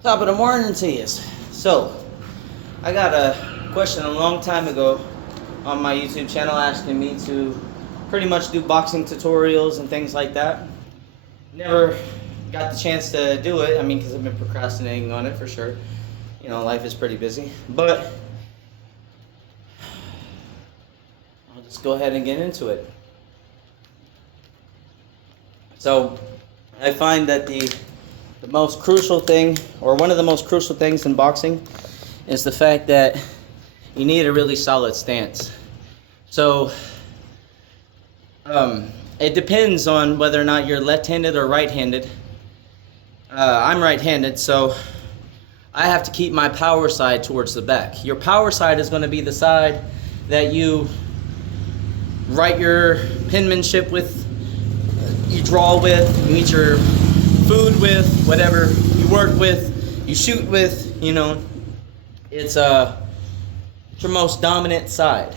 Top of the morning to you. So, I got a question a long time ago on my YouTube channel asking me to pretty much do boxing tutorials and things like that. Never got the chance to do it. I mean, because I've been procrastinating on it for sure. You know, life is pretty busy. But I'll just go ahead and get into it. So, I find that the most crucial thing, or one of the most crucial things in boxing, is the fact that you need a really solid stance. So, it depends on whether or not you're left-handed or right-handed. I'm right-handed, so I have to keep my power side towards the back. Your power side is going to be the side that you write your penmanship with, you draw with, you eat your food with, whatever you work with, you shoot with, you know. It's your most dominant side.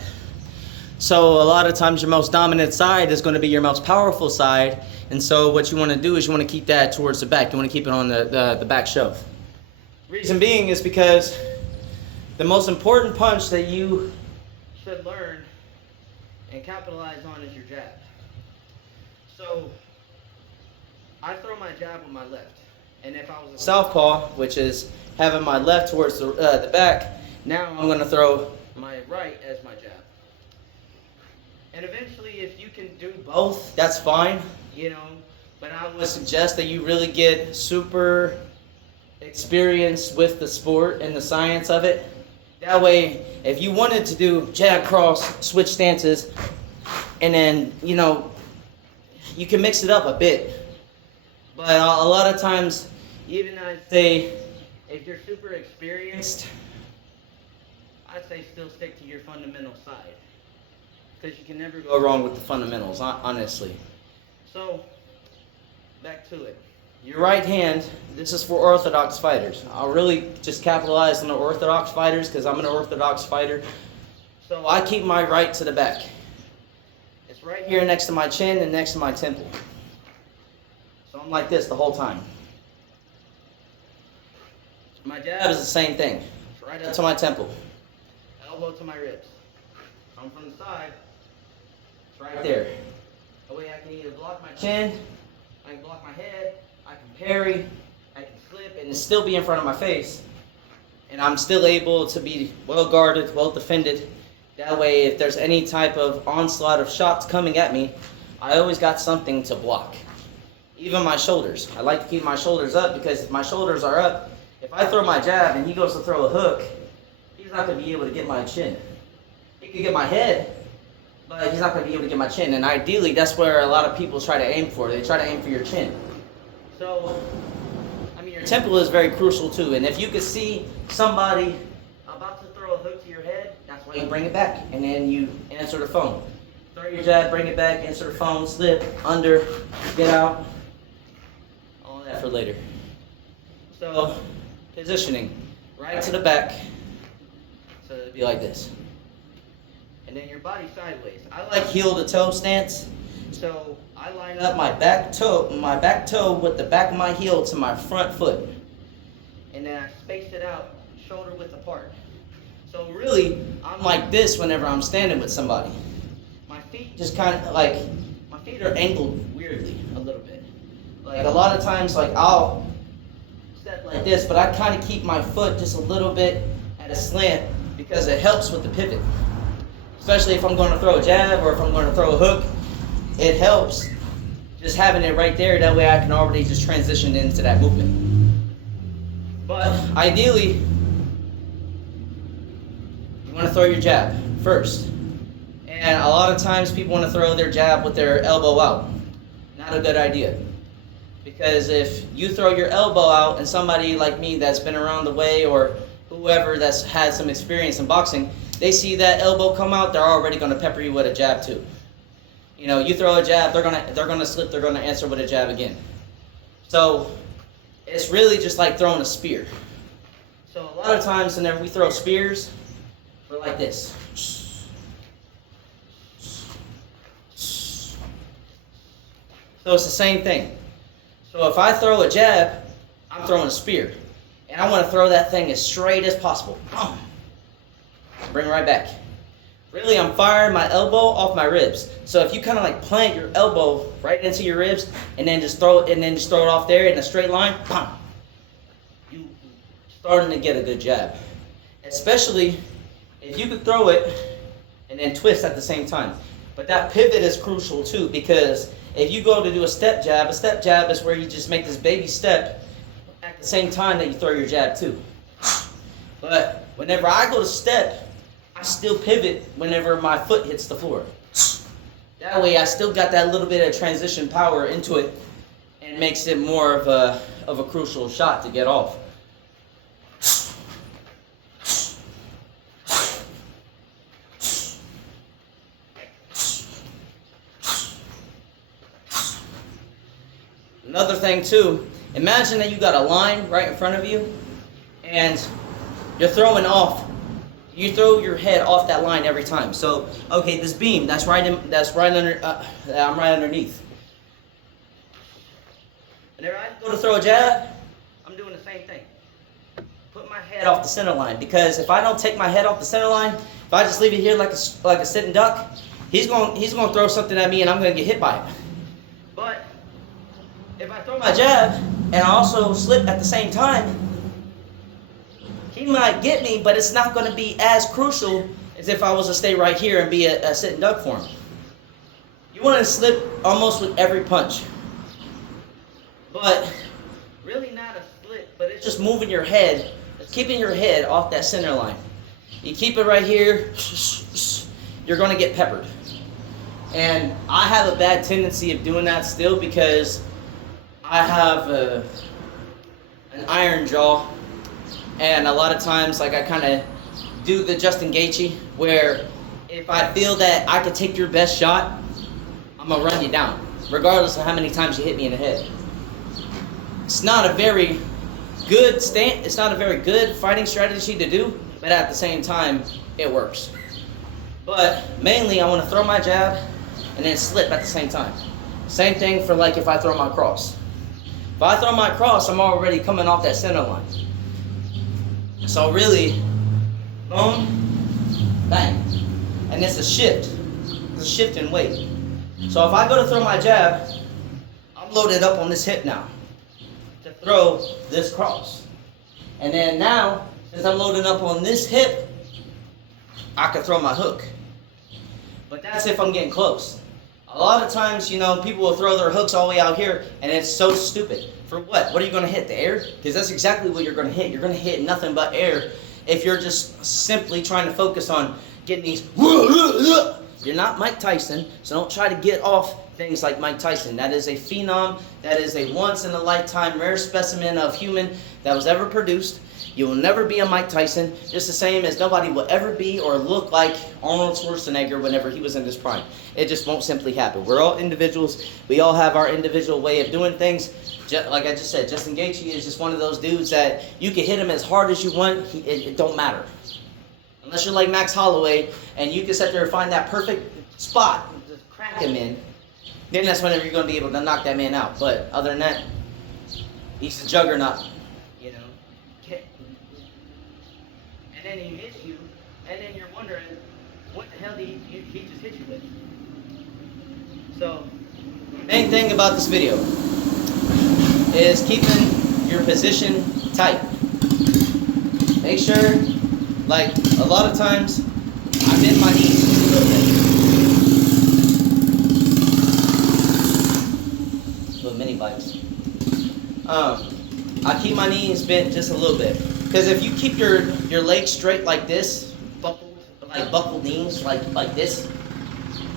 So a lot of times your most dominant side is going to be your most powerful side, and so what you want to do is you want to keep that towards the back. You want to keep it on the back shelf. Reason being is because the most important punch that you should learn and capitalize on is your jab. So I throw my jab with my left, and if I was a southpaw, which is having my left towards the back, now I'm going to throw my right as my jab. And eventually, if you can do both, that's fine, you know, but I would suggest that you really get super experienced with the sport and the science of it. That way, if you wanted to do jab, cross, switch stances, and then, you know, you can mix it up a bit. But a lot of times, even I'd say, if you're super experienced, I'd say still stick to your fundamental side. Because you can never go wrong with the fundamentals, honestly. So, back to it. Your right hand, this is for orthodox fighters. I'll really just capitalize on the orthodox fighters because I'm an orthodox fighter. So I keep my right to the back. It's right here next to my chin and next to my temple. So I'm like this the whole time. My jab is the same thing. It's right up to my temple. Elbow to my ribs. Come from the side. It's right there. That way I can either block my chin, I can block my head, I can parry, I can slip, and still be in front of my face. And I'm still able to be well guarded, well defended. That way, if there's any type of onslaught of shots coming at me, I always got something to block. Even my shoulders. I like to keep my shoulders up because if my shoulders are up, if I throw my jab and he goes to throw a hook, he's not going to be able to get my chin. He can get my head, but he's not going to be able to get my chin. And ideally, that's where a lot of people try to aim for. They try to aim for your chin. So, I mean, your temple is very crucial too. And if you could see somebody about to throw a hook to your head, that's why you bring it back. And then you answer the phone. Throw your jab, bring it back, answer the phone, slip, under, get out. All that for later. So, positioning. Right to the back. So it'd be like this. And then your body sideways. I like heel to toe stance. So I line up my back toe with the back of my heel to my front foot. And then I space it out, shoulder width apart. So really, I'm like this whenever I'm standing with somebody. My feet just kind of like, my feet are angled weirdly a little bit. Like a lot of times, like I'll step like this, but I kind of keep my foot just a little bit at a slant because it helps with the pivot. Especially if I'm going to throw a jab or if I'm going to throw a hook, it helps just having it right there. That way I can already just transition into that movement. But ideally, you want to throw your jab first. And a lot of times people want to throw their jab with their elbow out. Not a good idea. Because if you throw your elbow out and somebody like me that's been around the way or whoever that's had some experience in boxing, they see that elbow come out, they're already going to pepper you with a jab too. You know, you throw a jab, they're gonna slip, they're gonna answer with a jab again. So it's really just like throwing a spear. So a lot of times whenever we throw spears, we're like this. So it's the same thing. So if I throw a jab, I'm throwing a spear. And I want to throw that thing as straight as possible. Bring it right back. Really, I'm firing my elbow off my ribs. So if you kind of like plant your elbow right into your ribs and then just throw it off there in a straight line, you starting to get a good jab. Especially if you could throw it and then twist at the same time. But that pivot is crucial too, because if you go to do a step jab is where you just make this baby step at the same time that you throw your jab too. But whenever I go to step, I still pivot whenever my foot hits the floor. That way I still got that little bit of transition power into it and makes it more of a crucial shot to get off. Another thing too, imagine that you got a line right in front of you and you're throwing off. You throw your head off that line every time. So, okay, this beam, I'm right underneath. Whenever I go to throw a jab, I'm doing the same thing. Put my head off the center line, because if I don't take my head off the center line, if I just leave it here like a sitting duck, he's going to throw something at me and I'm going to get hit by it. But if I throw my jab and I also slip at the same time, he might get me, but it's not going to be as crucial as if I was to stay right here and be a sitting duck for him. You want to slip almost with every punch. But really not a slip, but it's just moving your head, keeping your head off that center line. You keep it right here, you're going to get peppered. And I have a bad tendency of doing that still, because I have an iron jaw. And a lot of times, like, I kind of do the Justin Gaethje, where if I feel that I could take your best shot, I'm going to run you down, regardless of how many times you hit me in the head. It's not a very good it's not a very good fighting strategy to do, but at the same time, it works. But mainly, I want to throw my jab and then slip at the same time. Same thing for, like, if I throw my cross. If I throw my cross, I'm already coming off that center line. So really, boom, bang. And it's a shift. It's a shift in weight. So if I go to throw my jab, I'm loaded up on this hip now to throw this cross. And then now, since I'm loaded up on this hip, I can throw my hook. But that's if I'm getting close. A lot of times, people will throw their hooks all the way out here, and it's so stupid. For what? What are you going to hit? The air? Because that's exactly what you're going to hit. You're going to hit nothing but air if you're just simply trying to focus on getting these. You're not Mike Tyson, so don't try to get off things like Mike Tyson. That is a phenom. That is a once-in-a-lifetime rare specimen of human that was ever produced. You will never be a Mike Tyson, just the same as nobody will ever be or look like Arnold Schwarzenegger whenever he was in his prime. It just won't simply happen. We're all individuals. We all have our individual way of doing things. Like I just said, Justin Gaethje is just one of those dudes that you can hit him as hard as you want. It don't matter. Unless you're like Max Holloway and you can sit there and find that perfect spot to crack him in, then that's whenever you're going to be able to knock that man out. But other than that, he's a juggernaut. And then he hits you, and then you're wondering, what the hell did he just hit you with? So, main thing about this video is keeping your position tight. Make sure, like, a lot of times, I bend my knees just a little bit. Little mini bites. I keep my knees bent just a little bit. Because if you keep your legs straight like this, buckled knees like this,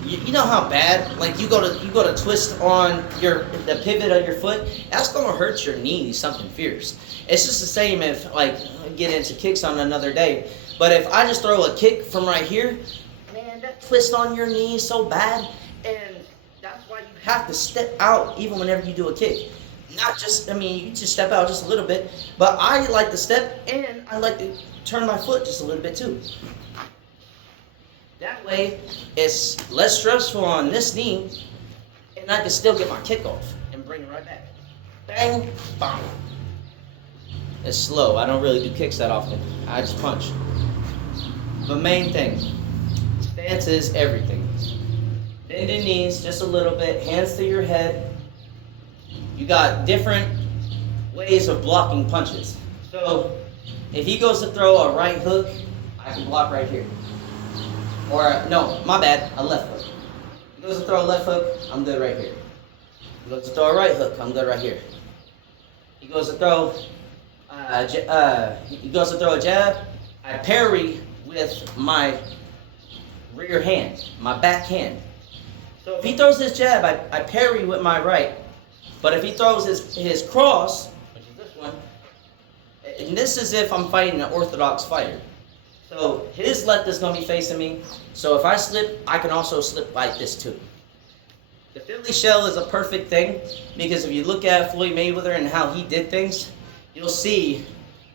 you know how bad, like you go to twist on the pivot of your foot, that's gonna hurt your knees something fierce. It's just the same if, like, I get into kicks on another day, but if I just throw a kick from right here, man, that twist on your knees so bad, and that's why you have to step out even whenever you do a kick. Not just, you just step out just a little bit, but I like to step and I like to turn my foot just a little bit too. That way, it's less stressful on this knee, and I can still get my kick off and bring it right back. Bang, bang. is slow. I don't really do kicks that often. I just punch. The main thing, stance is everything. Bend your knees just a little bit, hands to your head. You got different ways of blocking punches. So if he goes to throw a right hook, I can block right here. Or, no, my bad, a left hook. He goes to throw a left hook, I'm good right here. He goes to throw a right hook, I'm good right here. He goes to throw a jab, I parry with my rear hand, my back hand. So if he throws his jab, I parry with my right. But if he throws his cross, which is this one, and this is if I'm fighting an orthodox fighter. So his left is going to be facing me. So if I slip, I can also slip like this too. The Philly shell is a perfect thing because if you look at Floyd Mayweather and how he did things, you'll see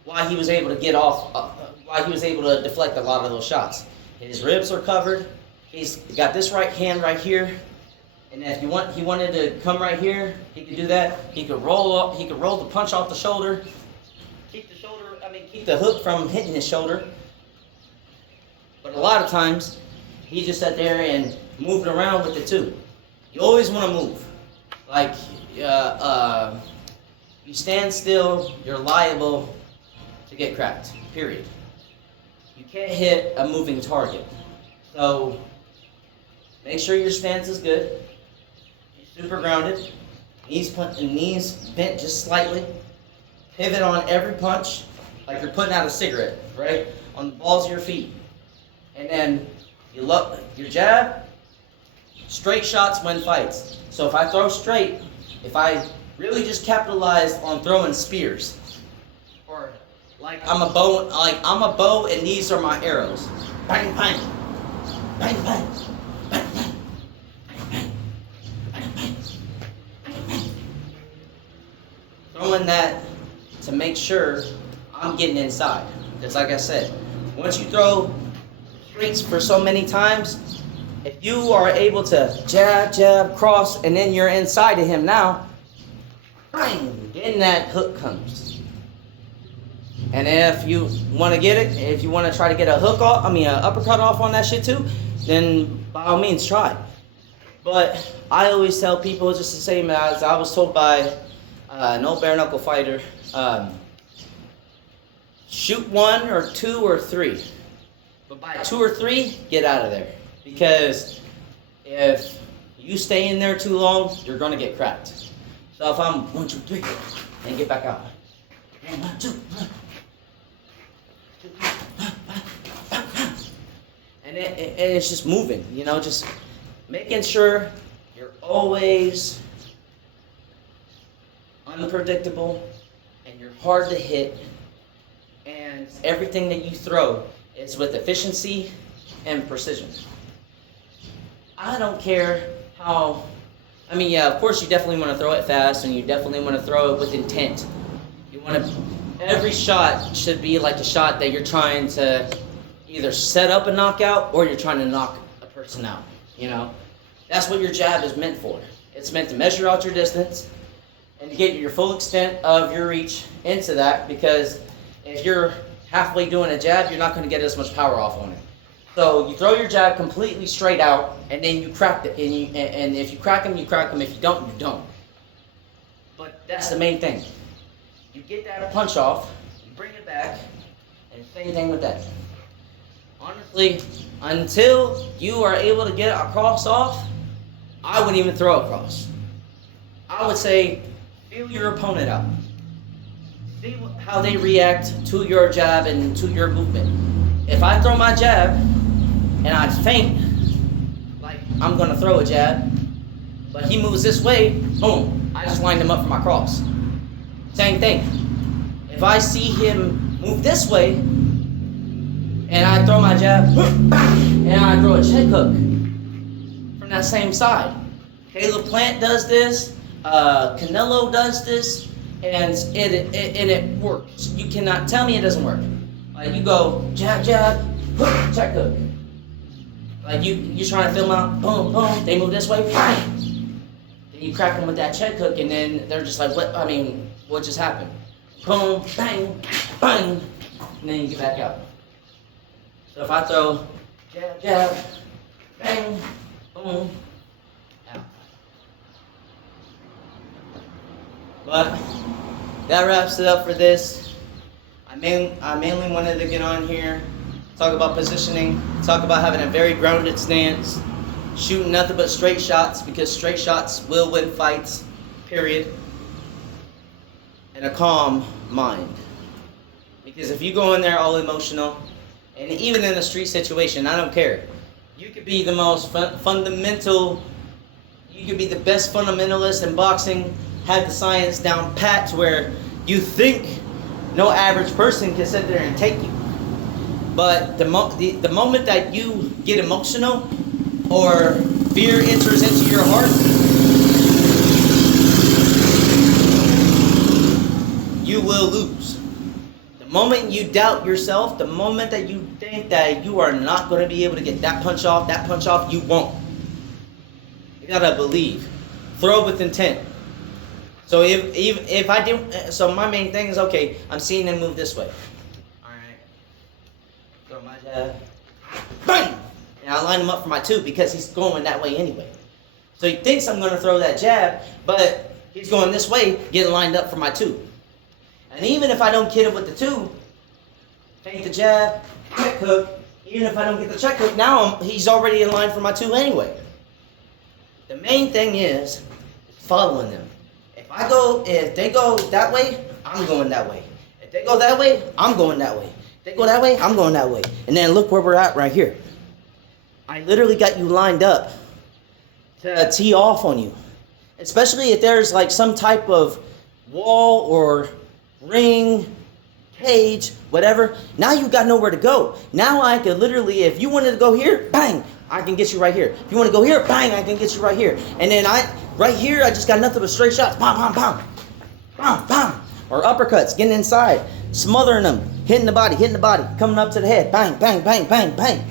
why he was able to get off, why he was able to deflect a lot of those shots. His ribs are covered. He's got this right hand right here, and if he wanted to come right here, he could do that. He could roll up. He could roll the punch off the shoulder, keep the hook from hitting his shoulder. But a lot of times, he just sat there and moved around with it too. You always want to move. Like you stand still, you're liable to get cracked. Period. You can't hit a moving target. So make sure your stance is good. You're super grounded. Knees bent just slightly. Pivot on every punch, like you're putting out a cigarette, right? On the balls of your feet. And then you look your jab. Straight shots win fights. So if I throw straight, if I really just capitalize on throwing spears, or like I'm a bow, and these are my arrows. Bang, bang, bang, bang, bang, bang, bang, bang, bang, bang. Throwing that to make sure I'm getting inside. Just like I said, once you throw straights for so many times, if you are able to jab, jab, cross, and then you're inside of him now, bang, then that hook comes. And if you want to get it, if you want to try to get a hook off, an uppercut off on that shit too, then by all means try. But I always tell people just the same as I was told by an old bare knuckle fighter, shoot 1 or 2 or 3. But by 2 or 3, get out of there. Because if you stay in there too long, you're going to get cracked. So if I'm 1, 2, 3, and get back out. And 1, 2, 1, 2, 3, and it's just moving, you know, just making sure you're always unpredictable and you're hard to hit, and everything that you throw is with efficiency and precision. I don't care how, yeah, of course you definitely want to throw it fast and you definitely want to throw it with intent. You want to, every shot should be like a shot that you're trying to either set up a knockout or you're trying to knock a person out, you know? That's what your jab is meant for. It's meant to measure out your distance and to get your full extent of your reach into that, because if you're halfway doing a jab, you're not going to get as much power off on it. So you throw your jab completely straight out, and then you crack it. And if you crack them, you crack them. If you don't, you don't. But that's the main thing. You get that punch off, you bring it back, and same thing with that. Honestly, until you are able to get a cross off, I wouldn't even throw a cross. I would say, feel your opponent out. See how they react to your jab and to your movement. If I throw my jab and I feint, like I'm gonna throw a jab, but he moves this way, boom, I just lined him up for my cross. Same thing. If I see him move this way, and I throw my jab, and I throw a check hook from that same side. Caleb Plant does this, Canelo does this, and it works. You cannot tell me it doesn't work. Like you go jab, jab, hook, check hook. Like you're trying to film out, boom, boom. They move this way, bang. Then you crack them with that check hook, and then they're just like, what? What just happened? boom, bang, bang, and then you get back out. So if I throw jab, jab, bang, boom, out. But that wraps it up for this. I mainly wanted to get on here, talk about positioning, talk about having a very grounded stance, shooting nothing but straight shots, because straight shots will win fights, period. And a calm mind. Because if you go in there all emotional, and even in a street situation, I don't care. You could be the most fundamental, you could be the best fundamentalist in boxing, have the science down pat to where you think no average person can sit there and take you. But the moment that you get emotional or fear enters into your heart, you will lose. The moment you doubt yourself, the moment that you think that you are not going to be able to get that punch off, you won't. You gotta believe. Throw with intent. So if I do, so my main thing is, okay, I'm seeing him move this way. All right. Throw my jab. Bang! And I line him up for my 2 because he's going that way anyway. So he thinks I'm going to throw that jab, but he's going this way, getting lined up for my 2. And even if I don't get him with the 2, take the jab, check hook. Even if I don't get the check hook, now he's already in line for my 2 anyway. The main thing is following them. If they go that way, I'm going that way. If they go that way, I'm going that way. If they go that way, I'm going that way. And then look where we're at right here. I literally got you lined up to tee off on you. Especially if there's like some type of wall or ring, cage, whatever. Now you got nowhere to go. Now I could literally, if you wanted to go here, bang, I can get you right here. If you want to go here, bang, I can get you right here. And then right here, I just got nothing but straight shots. Bam, bam, bam. Bam, bam. Or uppercuts, getting inside, smothering them, hitting the body, coming up to the head. Bang, bang, bang, bang, bang.